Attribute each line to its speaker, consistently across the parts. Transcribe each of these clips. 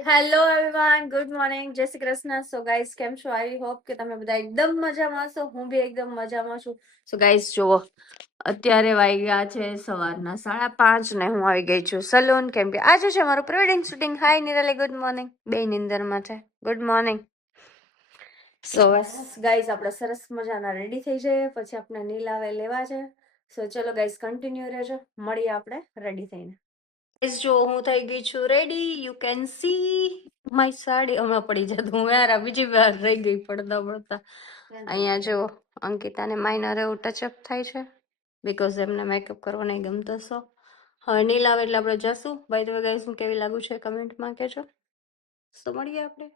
Speaker 1: Hello everyone good morning જય Shri Krishna. So guys કેમ છો? આઈ હોપ કે તમે બધા એકદમ મજામાં છો હું બી એકદમ મજામાં છું. સો ગાઈસ જુઓ, અત્યારે વાગ્યા છે સવારના સાડા પાંચ ને હું આવી ગઈ છું સલૂન કેમ કે આજે છે મારું prewedding shooting hi Nirali. Good morning બે નિંદરમાં છે. ગુડ મોર્નિંગ સો ગાઈસ આપણે સરસ મજાના રેડી થઈ જઈએ. પછી આપણે નીલાવે લેવા છે. સો ચલો ગાઈઝ કન્ટિન્યુ રહેજો. મળીએ આપણે રેડી થઈને. જો હું થઈ ગઈ છું ready you can see my sari હમણાં પડી જતું. હું યાર બીજી વાર રહી ગઈ પડતા પડતા અહીંયા જો અંકિતાને માઇનર એવું ટચઅપ થાય છે. બીકોઝ એમને મેકઅપ કરવો નહીં ગમતો સો હવે નહીં આવે એટલે આપણે જશું. બાય ધ વે ગાઈસ હું કેવી લાગુ છે કમેન્ટમાં કહેજો. સો મળીએ આપણે.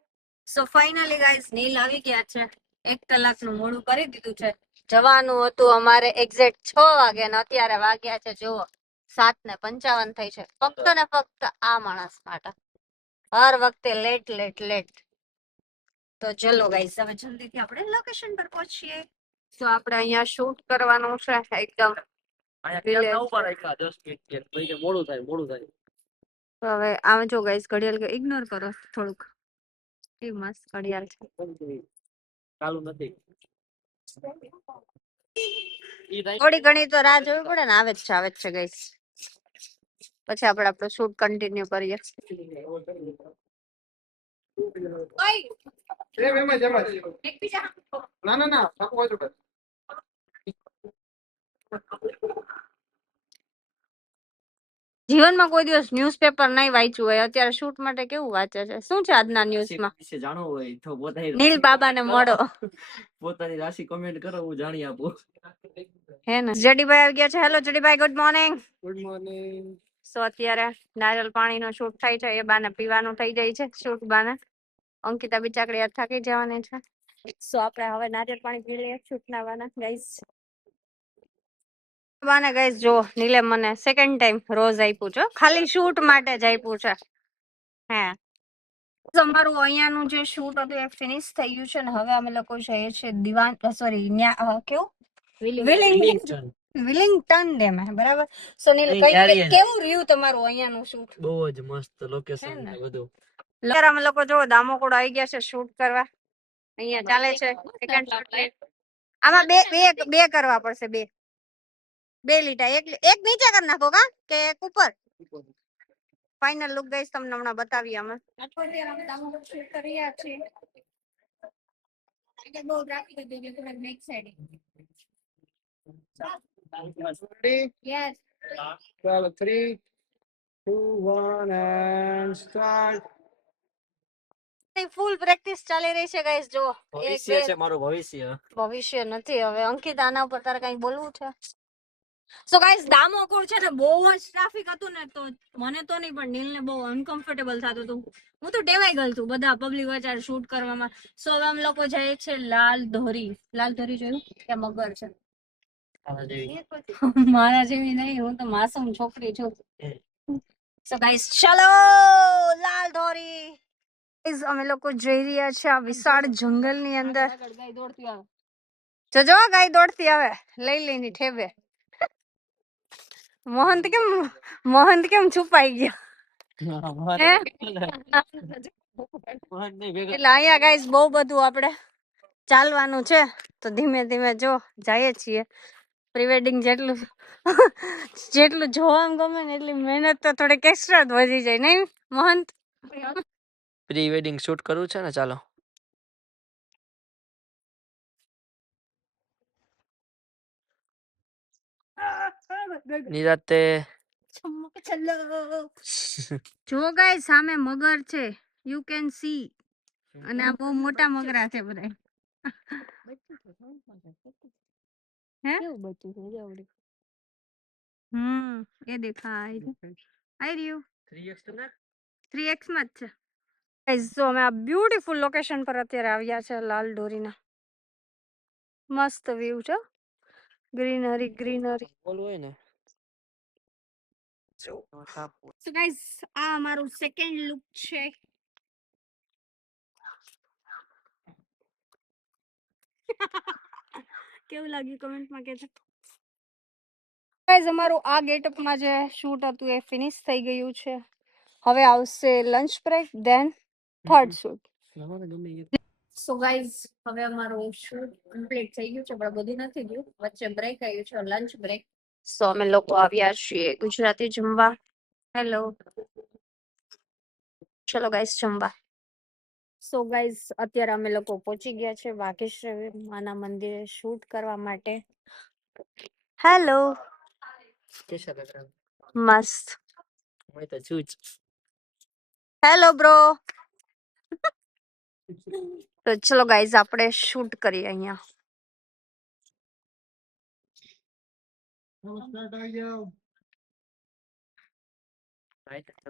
Speaker 1: સો ફાઇનલી ગાઈસ નીલ આવી ગયા છે. એક કલાકનું મોડું કરી દીધું છે. જવાનું હતું અમારે એક્ઝેક્ટ છ વાગે ને અત્યારે વાગ્યા છે જુઓ. સાત ને પંચાવન થઈ છે. ફક્ત ને ફક્ત આ માણસ માટે. હર વખતે લેટ લેટ લેટ. તો ચલો ગાઈસ હવે જલ્દીથી આપણે લોકેશન પર પહોંચીએ. તો આપણે અહીંયા શૂટ કરવાનું છે એકદમ હવે આમ જો ગાઈસ ઘડિયાળ કે ઇગ્નોર કરો થોડુંક. એ મસ્ત ઘડિયાળ છે.
Speaker 2: ચાલુ નથી.
Speaker 1: થોડી ઘણી તો રાહ જોવી પડે ને આવે જ છે આવે જ છે ગાઈસ પછી આપણે આપણો શૂટ કન્ટિન્યુ કરીએ.
Speaker 3: ના ના.
Speaker 1: જીવનમાં કોઈ દિવસ ન્યૂઝપેપર નહીં વાંચ્યું હોય. અત્યારે શૂટ માટે કેવું વાંચે છે? શું છે આજના ન્યૂઝમાં
Speaker 2: વિશે જાણવું હોય તો પોતાની
Speaker 1: નીલ બાબાને મળો.
Speaker 2: પોતાની રાશિ કમેન્ટ કરો હું જાણી આપું.
Speaker 1: હે ને? જડીભાઈ આવી ગયા છે. Hello Jadibhai good morning
Speaker 3: good morning
Speaker 1: so અત્યારે નારિયેલ પાણીનો શૂટ થાય છે એ બાને પીવાનું થઈ જાય છે શૂટ બાને. અંકિતા બિચાકડી થાકી જવાની છે. સો આપણે હવે નારિયેલ પાણી પી લઈએ શૂટ ના બાના ગાઈસ બાને ગાઈસ જો નીલે મને સેકન્ડ ટાઈમ રોજ આપ્યું છે ખાલી શૂટ માટે જ આપ્યું છે. હે. અમારું અહીંયાનું જે શૂટ હતું એ ફિનિશ થઈ ગયું છે ને હવે અમે લોકો જઈએ છીએ દિવાન સોરી કેવું? વિલિંગટન વિલિંગટન ડેમ હે બરાબર
Speaker 2: સુનિલ
Speaker 1: કઈ કેવું રહ્યું તમારું અહીંયાનું શૂટ
Speaker 2: બહુ જ મસ્ત લોકેશન
Speaker 1: ને?
Speaker 2: બધું
Speaker 1: અત્યારે અમે લોકો જો દામોકોડ આવી ગયા છે શૂટ કરવા અહીંયા ચાલે છે આમાં બે બે બે કરવા પડશે બે બે લીટા એક એક નીચે કરી નાખો કા કે એક ઉપર ફાઇનલ લુક ગાઈસ તમને હમણાં બતાવીએ અમે અત્યારે અમે દામોકોડ શૂટ કરી રહ્યા છીએ એટલે બહુ રાખી એટલે થોડાક બેક સાઈડ
Speaker 3: Ready?
Speaker 1: યસ
Speaker 3: ચાલો three two one and start
Speaker 1: full practice ચાલી રહી છે ગાઈસ જો
Speaker 2: ભવિષ્ય છે મારું ભવિષ્ય.
Speaker 1: ભવિષ્ય નથી. હવે અંકિત આના ઉપર તારે કઈ બોલવું છે? સો ગાઈસ દામોકુળ છે ને? બહુ જ ટ્રાફિક હતું ને તો મને તો નહીં પણ નીલને બહુ અનકમ્ફર્ટેબલ થતું હતું. હું તો ટેવાઈ ગયું છું બધા પબ્લિક વચ્ચે શૂટ કરવામાં. સો હવે અમે લોકો જઈએ છે લાલ ધોરી. લાલ ધોરી જોયું? કે મગર છે. મારા જેવી નહીં હું તો માસૂમ છોકરી છું. સો ગાઈસ ચલો! લાલ ધોરી ગાઈસ અમે લોકો જઈ રહ્યા છે આ વિશાળ જંગલની અંદર. જોજો ગાય દોડતી આવે. લઈ લઈને ઠેવે મોહંત કેમ મોહંત કેમ છુપાઈ ગયા. એટલે અહીંયા ગાઈસ બહુ બધું આપણે ચાલવાનું છે. તો ધીમે ધીમે જો જઈએ છીએ. પ્રી વેડિંગ જેટલું જેટલું જોવામાં ગમે ને એટલી મહેનત તો થોડીક એક્સ્ટ્રા જ વધી જાય નહીં મહંત?
Speaker 2: પ્રીવેડિંગ શૂટ કરવું છે ને ચાલો. નિરાતે
Speaker 1: જો ગાય સામે મગર છે યુ કેન સી અને આ બહુ મોટા મગરા છે બધા. હે? હમ એ દેખાય છે આઈ રહ્યું. થ્રી એક્સમાં જ છે. ગાઈઝ જો અમે આ બ્યુટીફુલ લોકેશન પર અત્યારે આવ્યા છે લાલ ડોરીના. મસ્ત વ્યૂ છે. ગ્રીનરી ગ્રીનરી
Speaker 2: બોલ હોય ને?
Speaker 1: સો ગાઈઝ આ અમારું સેકન્ડ લુક છે. કેવું લાગ્યું કમેન્ટમાં કહેજો. ગાઈઝ અમારું આ ગેટઅપમાં જે શૂટ હતું એ ફિનિશ થઈ ગયું છે. હવે આવશે lunch break then third shoot so guys હવે અમારું શૂટ કમ્પ્લીટ થઈ ગયું છે પણ બધું નથી ગયું. વચ્ચે બ્રેક આવ્યું છે લંચ બ્રેક સો અમે લોકો આવ્યા છીએ ગુજરાતી જમવા. હેલો ચલો ગાઈઝ જમવા. સો ગાઈઝ અત્યારે અમે લોકો પહોંચી ગયા છે વાઘેશ્વર માના મંદિરે શૂટ કરવા માટે. હેલો મસ્ત.
Speaker 2: હું તો છું
Speaker 1: હેલો બ્રો તો ચલો ગાઈઝ આપણે શૂટ કરીએ અહીંયા.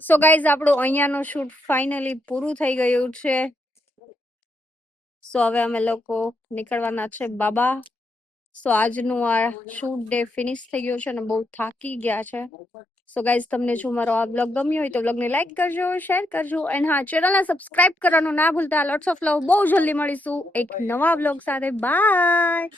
Speaker 1: સો ગાઈઝ આપણું અહીંયાનું શૂટ ફાઇનલી પૂરું થઈ ગયું છે. સો હવે અમે લોકો નીકળવાના છે બાબા. સો આજનું આ શૂટ ડે ફિનિશ થઈ ગયો છે અને બહુ થાકી ગયા છે. સો ગાઈઝ તમને જો મારો આ બ્લોગ ગમ્યો હોય તો બ્લોગને લાઈક કરજો શેર કરજો એન્ડ હા ચેનલને સબસ્ક્રાઇબ કરવાનું ના ભૂલતા. લોટ્સ ઓફ લવ બહુ જલ્દી મળીશું એક નવા બ્લોગ સાથે. બાય